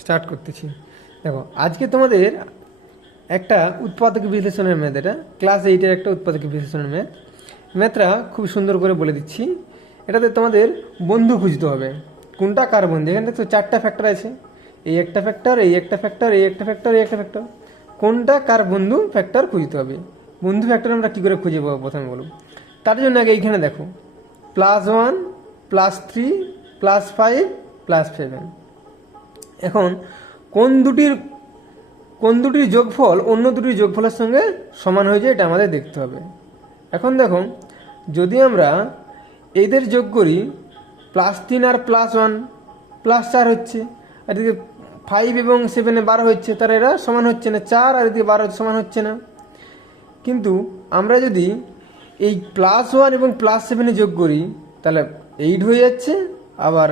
Start করতেছি। দেখো, আজকে তোমাদের একটা উৎপাদক বিশ্লেষণের ম্যাথ, এটা ক্লাস 8-এর একটা উৎপাদক বিশ্লেষণের ম্যাথটা খুব সুন্দর করে বলে দিচ্ছি। এটাতে তোমাদের বন্ধু খুঁজতে হবে, কোনটা কার বন্ধু। এখানে দেখছো 4টা ফ্যাক্টর আছে, এই একটা ফ্যাক্টর, এই একটা ফ্যাক্টর, এই একটা ফ্যাক্টর, এই একটা ফ্যাক্টর। কোনটা কার বন্ধু ফ্যাক্টর খুঁজতে হবে। বন্ধু ফ্যাক্টর আমরা কী করে খুঁজে পাবো প্রথমে বলব। তার জন্য আগে এইখানে দেখো, +1 +3 +5 +7। এখন কোন দুটির যোগফল অন্য দুটির যোগফলের সঙ্গে সমান হয়ে যায়, এটা আমাদের দেখতে হবে। এখন দেখো, যদি আমরা এদের যোগ করি, +3 আর +1 +4 হচ্ছে, আর এদিকে 5 এবং 7-এ 12 হচ্ছে, তার এরা সমান হচ্ছে না। 4 আর এদিকে 12 সমান হচ্ছে না। কিন্তু আমরা যদি এই +1 এবং +7-এ যোগ করি, তাহলে 8 হয়ে যাচ্ছে। আবার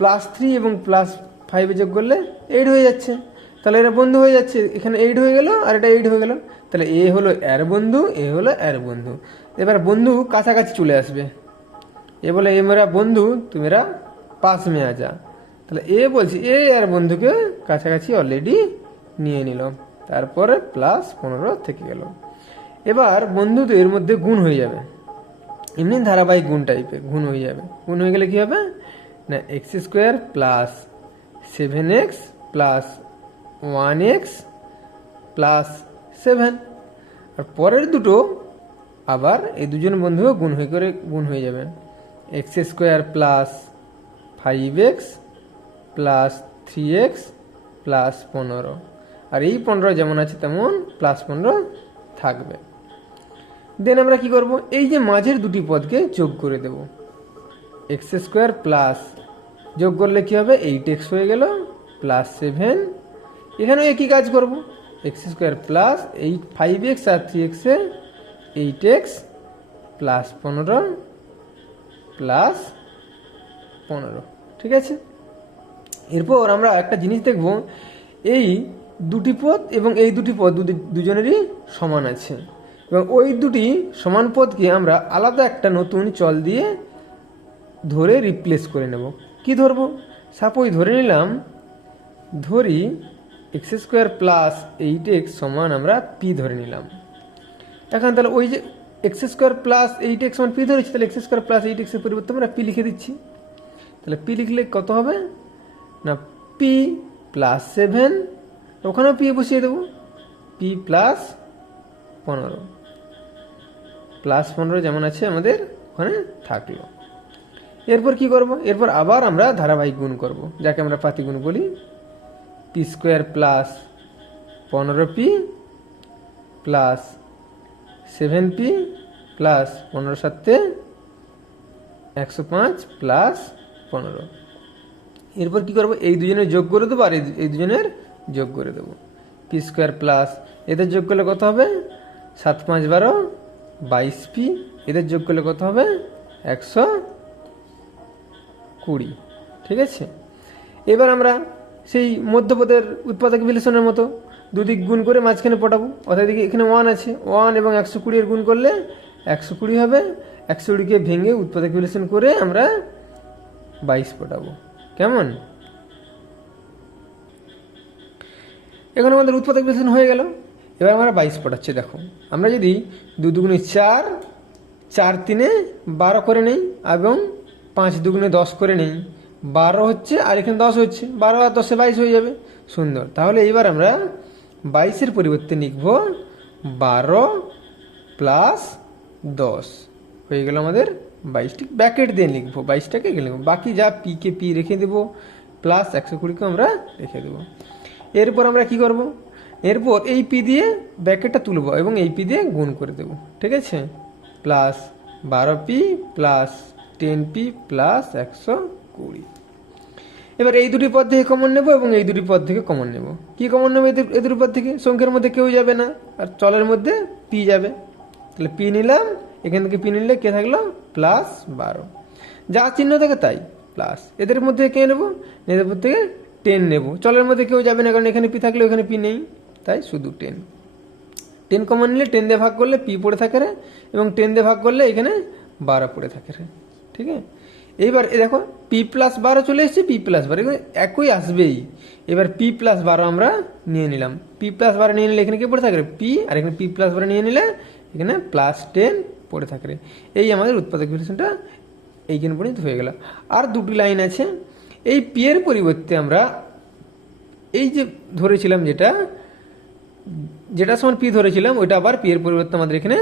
+3 এবং +5-এ যোগ করলে 8 হয়ে যাচ্ছে। তাহলে এরা বন্ধু হয়ে যাচ্ছে। এখানে 8 হয়ে গেল আর এটা 8 হয়ে গেল। তাহলে এ হলো এর বন্ধু, এ হলো এর বন্ধু। এবার বন্ধু কাছাকাছি চলে আসবে। এ বলে, এ মেরা বন্ধু তুমি মেরা পাস মে আ যা। তাহলে এ বলছি এ আর বন্ধুকে কাছাকাছি অলরেডি নিয়ে নিল। তারপরে +15 থেকে গেল। এবার বন্ধু তো এর মধ্যে গুণ হয়ে যাবে, এমনি ধারাবাহিক গুণ টাইপের গুণ হয়ে যাবে। গুণ হয়ে গেলে কি হবে না, x² + 7x + 1x +7। আর পরের দুটো আবার এই দুজন বন্ধু গুণ হয়ে যাবে, x² + 5x + 3x +15। আর এই 15 যেমন আছে তেমন +15 থাকবে। দেন আমরা কি করব, এই যে মাঝের দুটি পদকে যোগ করে দেব। x² যোগ করলে কি হবে, 8x হয়ে গেল +7। এখানেও একই কাজ করব, x² + 5x আর 3x এ 8x +15 +15। ঠিক আছে। এরপর আমরা একটা জিনিস দেখব, এই দুটি পদ এবং এই দুটি পদ দুজনেরই সমান আছে, এবং ওই দুটি সমান পদকে আমরা আলাদা একটা নতুন চল দিয়ে ধরে রিপ্লেস করে নেব। কি ধরব, সাপোজ ধরে নিলাম, ধরি x² + 8x সমান আমরা p ধরে নিলাম। এখন তাহলে ওই যে x² + 8x সমান p ধরেছি, তাহলে x² + 8x এর পরিবর্তে আমরা p লিখে দিচ্ছি। তাহলে p লিখলে কত হবে না, p +7, ওখানেও p বসিয়ে দেবো, p +15 +15 যেমন আছে আমাদের ওখানে থাকলো। এরপর কি করব, এরপর আবার আমরা ধারাবাহিক গুণ করব, যাকে আমরা পাতিগুণ বলি। p² + 15p + 7p + 15 7 105 +15। এরপর কি করব, এই দুজনের যোগ করে দেবো আর এই দুজনের যোগ করে দেবো। p² এদের যোগ করলে কত হবে, 7 5 12 22p। এদের যোগ করলে কত হবে, 120। ঠিক আছে। এবার আমরা সেই মধ্যপদের উৎপাদক বিশ্লেষণের মতো দুদিক গুণ করে মাঝখানে পটাবো। অর্থাৎ এখানে 1 আছে, 1 এবং 120 গুণ করলে 120 হবে। 120কে ভেঙে উৎপাদক বিশ্লেষণ করে আমরা 22 পটাবো। কেমন? এখন আমাদের উৎপাদক বিশ্লেষণ হয়ে গেল। এবার আমরা 22 পটাচ্ছি। দেখো, আমরা যদি 2 দুগুণে 4, 4 3 12 করে নেই, এবং 5 দুগুণে 10 করে নেই, 12 হচ্ছে, আর এখানে 10 হচ্ছে, 12 আর 10 22 হয়ে যাবে। সুন্দর। তাহলে এবার আমরা 22-এর পরিবর্তে লিখব 12 + 10 হয়ে গেল আমাদের 22টি। ব্র্যাকেট দিয়ে লিখবো, 22টাকে লিখবো, বাকি যা পিকে পি রেখে দেবো, প্লাস 120কে আমরা রেখে দেবো। এরপর আমরা কি করব, এরপর এই পি দিয়ে ব্র্যাকেটটা তুলব এবং এই পি দিয়ে গুণ করে দেব। ঠিক আছে, +12p + 10p +120। এবার এই দুটি পদ থেকে কমন নেব এবং এই দুটি পদ থেকে কমন নেব। কি কমন নেব, এই দুটি পদ থেকে সংখ্যার মধ্যে কেউ যাবে না, আর চলের মধ্যে পি যাবে। তাহলে পি নিলাম, এখান থেকে পি নিলে কে থাকলো, +12। যা চিহ্ন থাকে তাই প্লাস। এদের মধ্যে কে নেব, এদের মধ্যে থেকে 10 নেব। চলের মধ্যে কেউ যাবে না, কারণ এখানে পি থাকলে ওখানে পি নেই, তাই শুধু 10। 10 কমন নিলে 10 দিয়ে ভাগ করলে পি পড়ে থাকে রে, এবং 10 দিয়ে ভাগ করলে এখানে 12 পড়ে থাকে রে। ঠিক আছে। এইবার এ দেখো পি প্লাস 12 চলে এসেছে, পি প্লাস 12 একই আসবেই। এবার পি প্লাস 12 আমরা নিয়ে নিলাম, পি প্লাস 12 নিয়ে নিলে এখানে কি পড়ে থাকবে পি, আর এখানে পি প্লাস 12 নিয়ে নিলে এখানে +10 পড়ে থাকবে। এই আমাদের উৎপাদক রিলেশনটা এইখানে পর্যন্ত হয়ে গেল। আর দুটি লাইন আছে, এই পি এর পরিবর্তে আমরা এই যে ধরেছিলাম যেটা সমান পি ধরেছিলাম ওইটা আবার পি এর পরিবর্তে আমাদের এখানে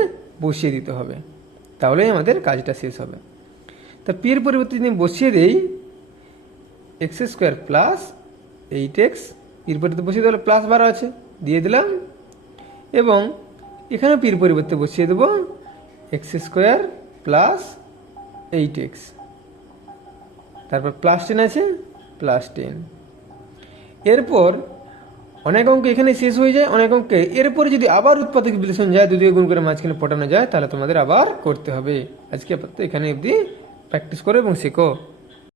বসিয়ে দিতে হবে, তাহলেই আমাদের কাজটা শেষ হবে। তা পি এর পরিবর্তে যদি বসিয়ে দেই x² প্লাস 8x, পির পরিবর্তে বসিয়ে দিলে +12 আছে দিয়ে দিলাম, এবং এখানে পির পরিবর্তে বসিয়ে দেবো x² প্লাস 8x, তারপর +10 আছে +10। এরপর অনেক অঙ্ক এখানে শেষ হয়ে যায়, অনেক অঙ্কে এরপরে যদি আবার উৎপাদক বিশ্লেষণ যায়, দুদিকে গুণ করে মাঝখানে পটানো যায়, তাহলে তোমাদের আবার করতে হবে। আজকে আপাতত এখানে অবধি প্র্যাকটিস করো এবং শেখো।